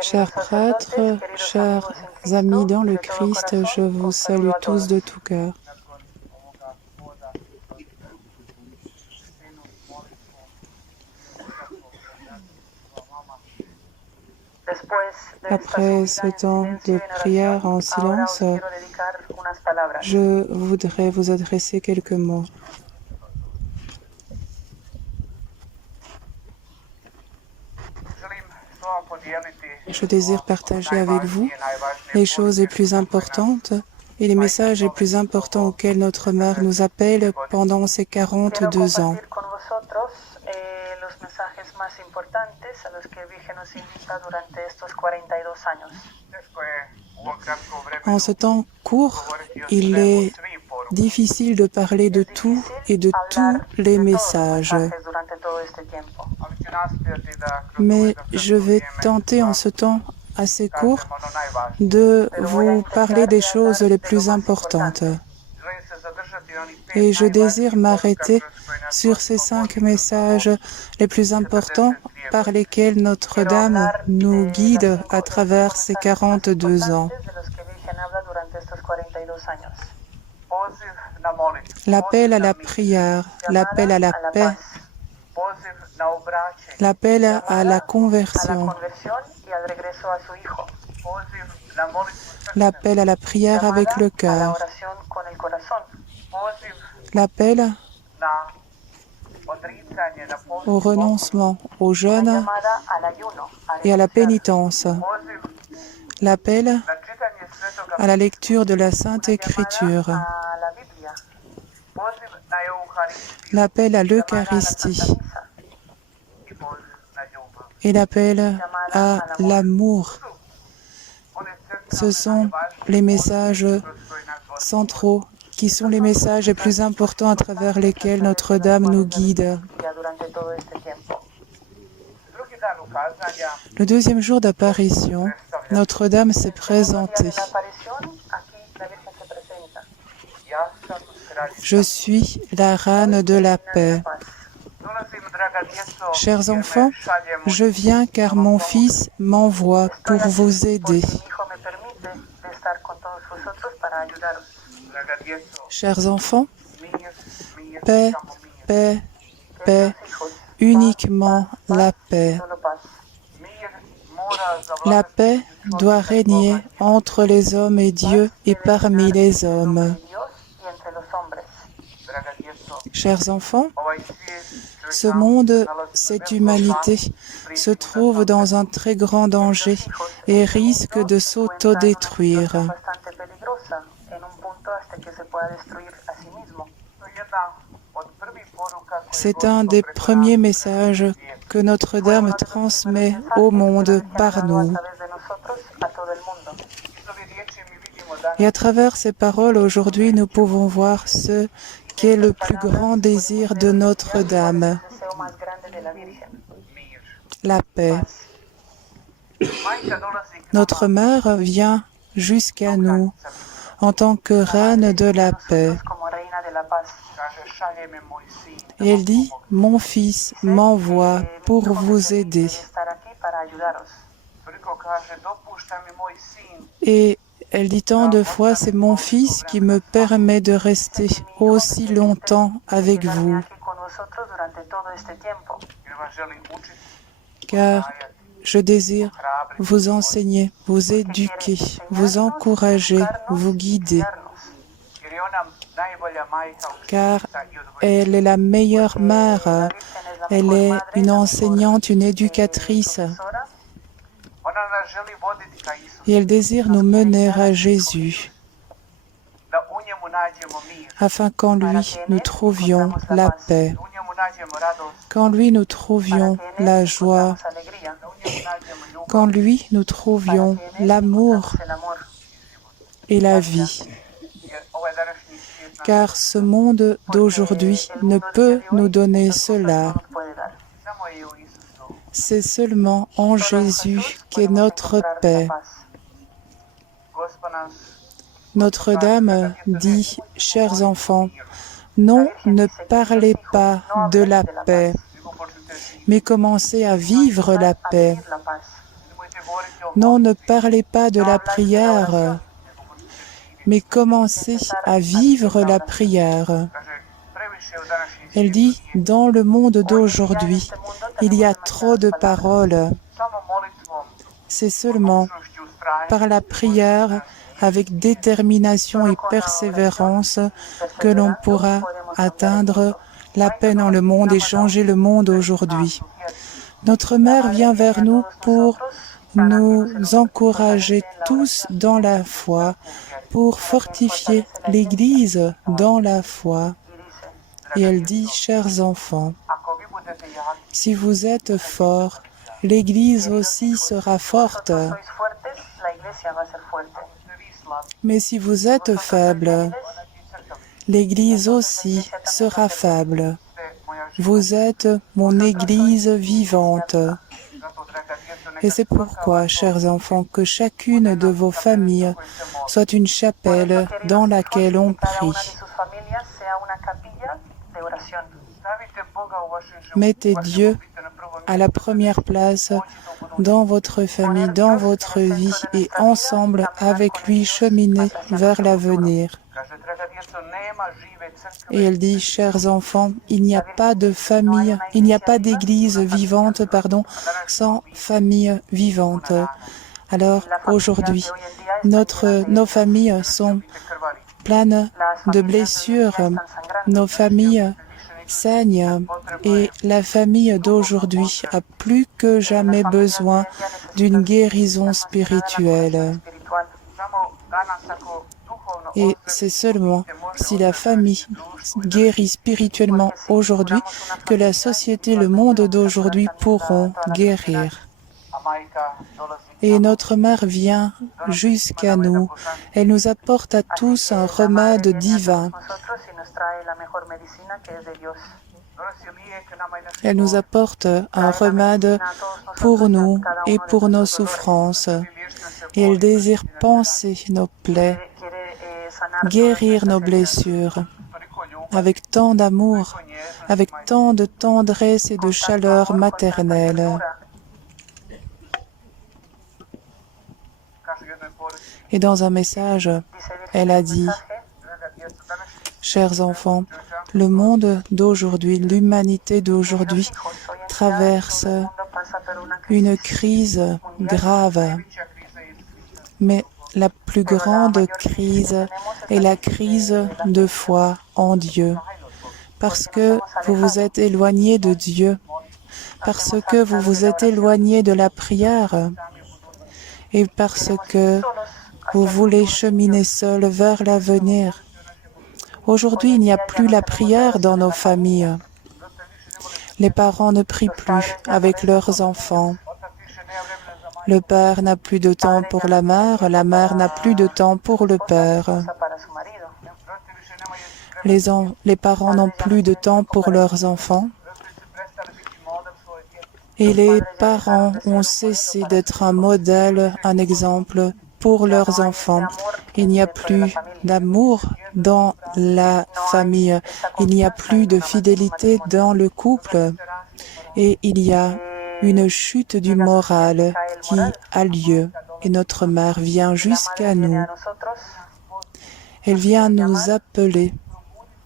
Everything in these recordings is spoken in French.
Chers prêtres, chers amis dans le Christ, je vous salue tous de tout cœur. Après ce temps de prière en silence, je voudrais vous adresser quelques mots. Je désire partager avec vous les choses les plus importantes et les messages les plus importants auxquels notre mère nous appelle pendant ces 42 ans. En ce temps court, il est difficile de parler de tout et de tous les messages. Mais je vais tenter en ce temps assez court de vous parler des choses les plus importantes. Et je désire m'arrêter sur ces 5 messages les plus importants par lesquels Notre-Dame nous guide à travers ces 42 ans. L'appel à la prière, l'appel à la paix, l'appel à la conversion, l'appel à la prière avec le cœur, l'appel au renoncement, au jeûne et à la pénitence, l'appel à la lecture de la Sainte Écriture, l'appel à l'Eucharistie et l'appel à l'amour. Ce sont les messages centraux qui sont les messages les plus importants à travers lesquels Notre-Dame nous guide. Le deuxième jour d'apparition, Notre-Dame s'est présentée. Je suis la reine de la paix. Chers enfants, je viens car mon Fils m'envoie pour vous aider. Chers enfants, paix, paix, paix, uniquement la paix. La paix doit régner entre les hommes et Dieu et parmi les hommes. Chers enfants, ce monde, cette humanité, se trouve dans un très grand danger et risque de s'autodétruire. C'est un des premiers messages que Notre-Dame transmet au monde par nous. Et à travers ces paroles, aujourd'hui, nous pouvons voir ce qu'est le plus grand désir de Notre-Dame, la paix. Notre mère vient jusqu'à nous en tant que reine de la paix. Et elle dit, « Mon Fils m'envoie pour vous aider. » Et elle dit tant de fois, c'est mon Fils qui me permet de rester aussi longtemps avec vous. Car je désire vous enseigner, vous éduquer, vous encourager, vous guider. Car elle est la meilleure mère, elle est une enseignante, une éducatrice. Et elle désire nous mener à Jésus, afin qu'en lui nous trouvions la paix, qu'en lui nous trouvions la joie, qu'en lui nous trouvions l'amour et la vie. Car ce monde d'aujourd'hui ne peut nous donner cela. C'est seulement en Jésus qu'est notre paix. Notre-Dame dit, chers enfants, non, ne parlez pas de la paix, mais commencez à vivre la paix. Non, ne parlez pas de la prière, mais commencez à vivre la prière. Elle dit, dans le monde d'aujourd'hui, il y a trop de paroles. C'est seulement par la prière, avec détermination et persévérance, que l'on pourra atteindre la paix dans le monde et changer le monde aujourd'hui. Notre Mère vient vers nous pour nous encourager tous dans la foi, pour fortifier l'Église dans la foi. Et elle dit, chers enfants, si vous êtes forts, l'Église aussi sera forte. Mais si vous êtes faibles, l'Église aussi sera faible. Vous êtes mon Église vivante. Et c'est pourquoi, chers enfants, que chacune de vos familles soit une chapelle dans laquelle on prie. Mettez Dieu à la première place dans votre famille, dans votre vie, et ensemble, avec lui, cheminez vers l'avenir. Et elle dit, chers enfants, il n'y a pas de famille, il n'y a pas d'église vivante, sans famille vivante. Alors, aujourd'hui, nos familles sont pleines de blessures, nos familles saignent, et la famille d'aujourd'hui a plus que jamais besoin d'une guérison spirituelle. Et c'est seulement si la famille guérit spirituellement aujourd'hui que la société, le monde d'aujourd'hui pourront guérir. Et notre Mère vient jusqu'à nous. Elle nous apporte à tous un remède divin. Elle nous apporte un remède pour nous et pour nos souffrances. Et elle désire panser nos plaies, guérir nos blessures, avec tant d'amour, avec tant de tendresse et de chaleur maternelle. Et dans un message, elle a dit, « Chers enfants, le monde d'aujourd'hui, l'humanité d'aujourd'hui traverse une crise grave. Mais la plus grande crise est la crise de foi en Dieu. Parce que vous vous êtes éloignés de Dieu, parce que vous vous êtes éloignés de la prière, et parce que vous voulez cheminer seul vers l'avenir. Aujourd'hui, il n'y a plus la prière dans nos familles. Les parents ne prient plus avec leurs enfants. Le père n'a plus de temps pour la mère n'a plus de temps pour le père. Les parents n'ont plus de temps pour leurs enfants. Et les parents ont cessé d'être un modèle, un exemple pour leurs enfants. Il n'y a plus d'amour dans la famille. Il n'y a plus de fidélité dans le couple. Et il y a une chute du moral qui a lieu. Et notre Mère vient jusqu'à nous. Elle vient nous appeler.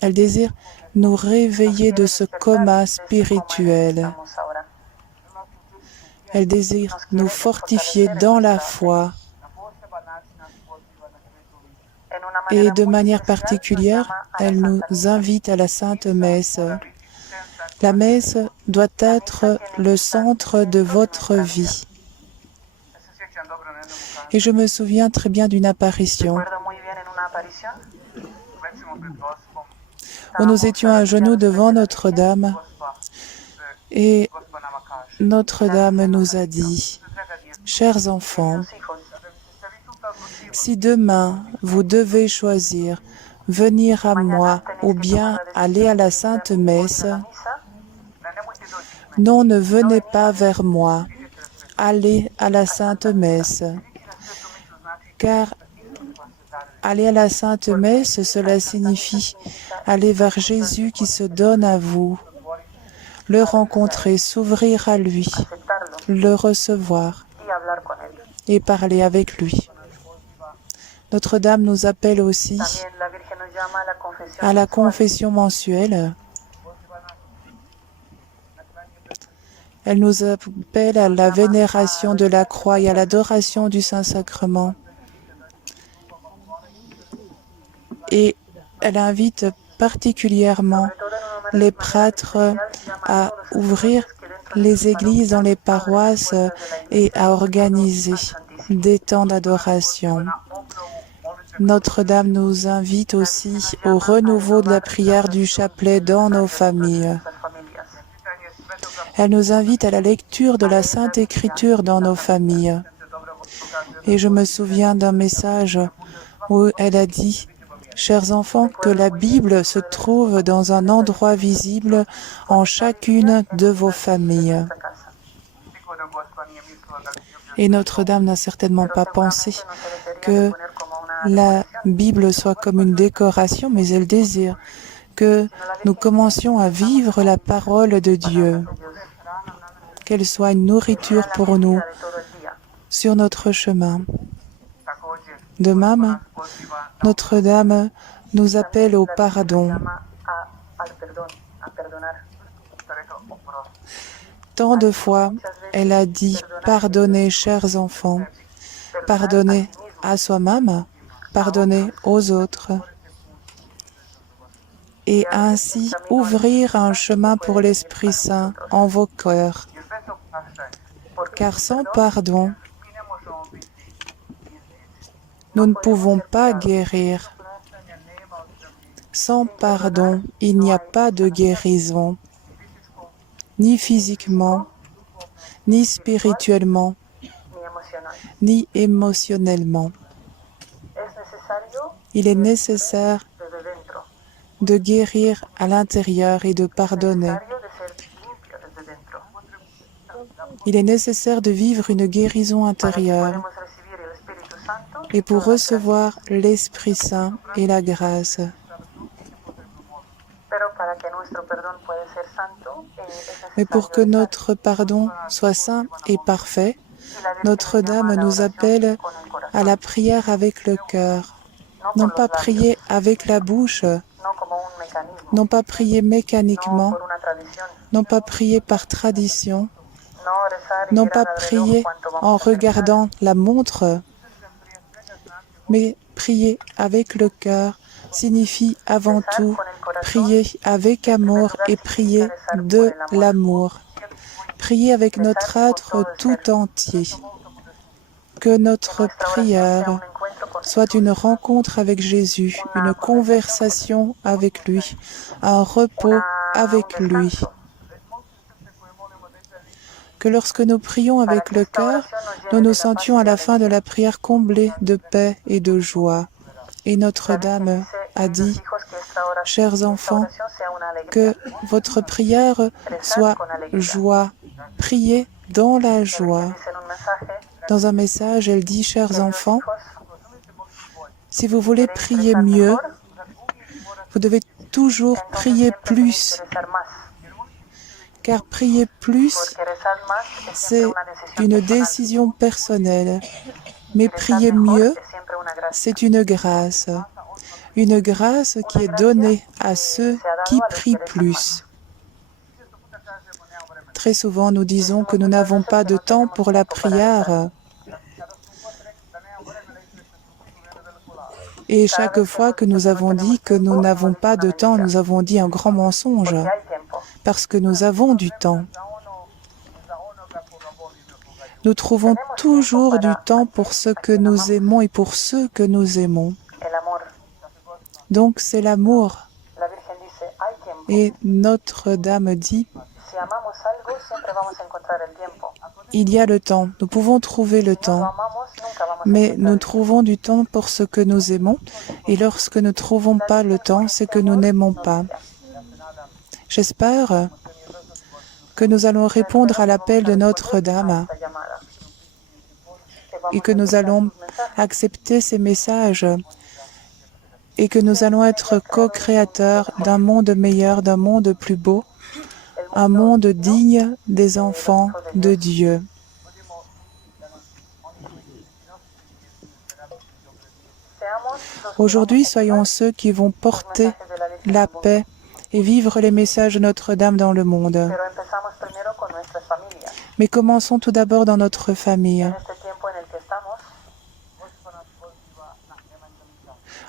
Elle désire nous réveiller de ce coma spirituel. Elle désire nous fortifier dans la foi. Et de manière particulière, elle nous invite à la Sainte Messe. La messe doit être le centre de votre vie. Et je me souviens très bien d'une apparition où nous étions à genoux devant Notre-Dame et Notre-Dame nous a dit, « Chers enfants, si demain vous devez choisir venir à moi ou bien aller à la Sainte Messe, non, ne venez pas vers moi, allez à la Sainte Messe, car aller à la Sainte Messe, cela signifie aller vers Jésus qui se donne à vous, le rencontrer, s'ouvrir à lui, le recevoir et parler avec lui. Notre-Dame nous appelle aussi à la confession mensuelle. Elle nous appelle à la vénération de la croix et à l'adoration du Saint-Sacrement. Et elle invite particulièrement les prêtres à ouvrir les églises dans les paroisses et à organiser des temps d'adoration. Notre-Dame nous invite aussi au renouveau de la prière du chapelet dans nos familles. Elle nous invite à la lecture de la Sainte Écriture dans nos familles. Et je me souviens d'un message où elle a dit « Chers enfants, que la Bible se trouve dans un endroit visible en chacune de vos familles. » Et Notre-Dame n'a certainement pas pensé que la Bible soit comme une décoration, mais elle désire que nous commencions à vivre la parole de Dieu, qu'elle soit une nourriture pour nous sur notre chemin. De même, Notre-Dame nous appelle au pardon. Tant de fois, elle a dit « Pardonnez, chers enfants, pardonnez à soi-même, pardonnez aux autres. » Et ainsi ouvrir un chemin pour l'Esprit Saint en vos cœurs. Car sans pardon, nous ne pouvons pas guérir. Sans pardon, il n'y a pas de guérison, ni physiquement, ni spirituellement, ni émotionnellement. Il est nécessaire de guérir à l'intérieur et de pardonner. Il est nécessaire de vivre une guérison intérieure et pour recevoir l'Esprit Saint et la grâce. Mais pour que notre pardon soit saint et parfait, Notre-Dame nous appelle à la prière avec le cœur. Non pas prier avec la bouche, non pas prier mécaniquement, non pas prier par tradition, non pas prier en regardant la montre, mais prier avec le cœur signifie avant tout prier avec amour et prier de l'amour. Prier avec notre être tout entier. Que notre prière soit une rencontre avec Jésus, une conversation avec lui, un repos avec lui. Que lorsque nous prions avec le cœur, nous nous sentions à la fin de la prière comblés de paix et de joie. Et Notre-Dame a dit, « Chers enfants, que votre prière soit joie. Priez dans la joie. » Dans un message, elle dit, « Chers enfants, si vous voulez prier mieux, vous devez toujours prier plus. Car prier plus, c'est une décision personnelle. Mais prier mieux, c'est une grâce qui est donnée à ceux qui prient plus. » Très souvent, nous disons que nous n'avons pas de temps pour la prière. Et chaque fois que nous avons dit que nous n'avons pas de temps, nous avons dit un grand mensonge, parce que nous avons du temps. Nous trouvons toujours du temps pour ce que nous aimons et pour ceux que nous aimons. Donc c'est l'amour. Et Notre-Dame dit, il y a le temps, nous pouvons trouver le temps, mais nous trouvons du temps pour ce que nous aimons, et lorsque nous ne trouvons pas le temps, c'est que nous n'aimons pas. J'espère que nous allons répondre à l'appel de Notre-Dame et que nous allons accepter ces messages et que nous allons être co-créateurs d'un monde meilleur, d'un monde plus beau, un monde digne des enfants de Dieu. Aujourd'hui, soyons ceux qui vont porter la paix et vivre les messages de Notre-Dame dans le monde. Mais commençons tout d'abord dans notre famille.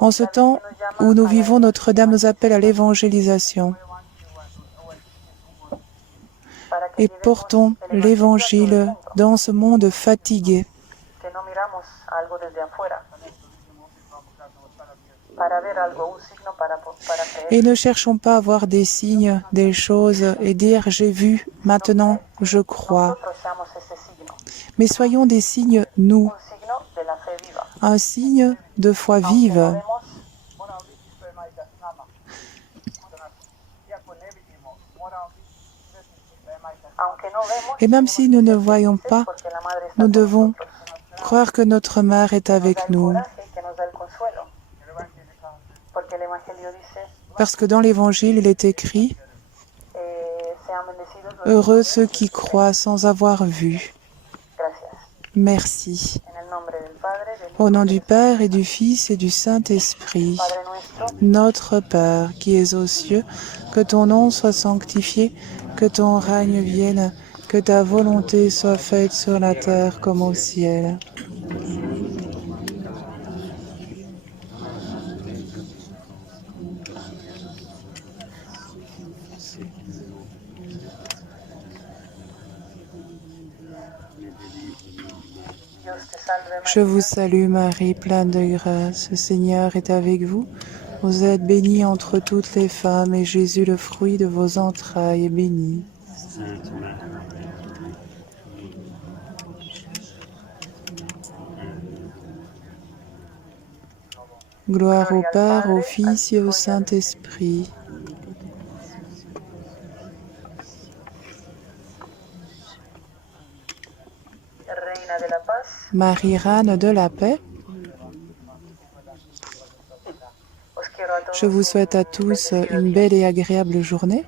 En ce temps où nous vivons, Notre-Dame nous appelle à l'évangélisation. Et portons l'Évangile dans ce monde fatigué. Et ne cherchons pas à voir des signes, des choses et dire « j'ai vu, maintenant je crois ». Mais soyons des signes, nous, un signe de foi vive. Et même si nous ne voyons pas, nous devons croire que notre mère est avec nous. Parce que dans l'Évangile, il est écrit « Heureux ceux qui croient sans avoir vu ». Merci. Au nom du Père et du Fils et du Saint-Esprit, notre Père qui es aux cieux, que ton nom soit sanctifié, que ton règne vienne, que ta volonté soit faite sur la terre comme au ciel. Je vous salue Marie, pleine de grâce, le Seigneur est avec vous. Vous êtes bénie entre toutes les femmes et Jésus, le fruit de vos entrailles, est béni. Gloire au Père, au Fils et au Saint-Esprit. Marie, reine de la paix, je vous souhaite à tous une belle et agréable journée.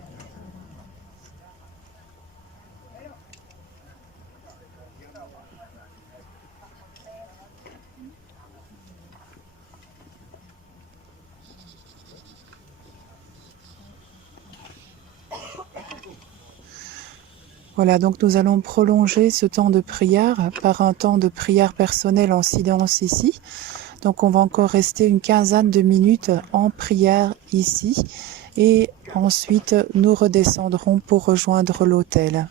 Voilà, donc nous allons prolonger ce temps de prière par un temps de prière personnelle en silence ici. Donc on va encore rester une quinzaine de minutes en prière ici et ensuite nous redescendrons pour rejoindre l'autel.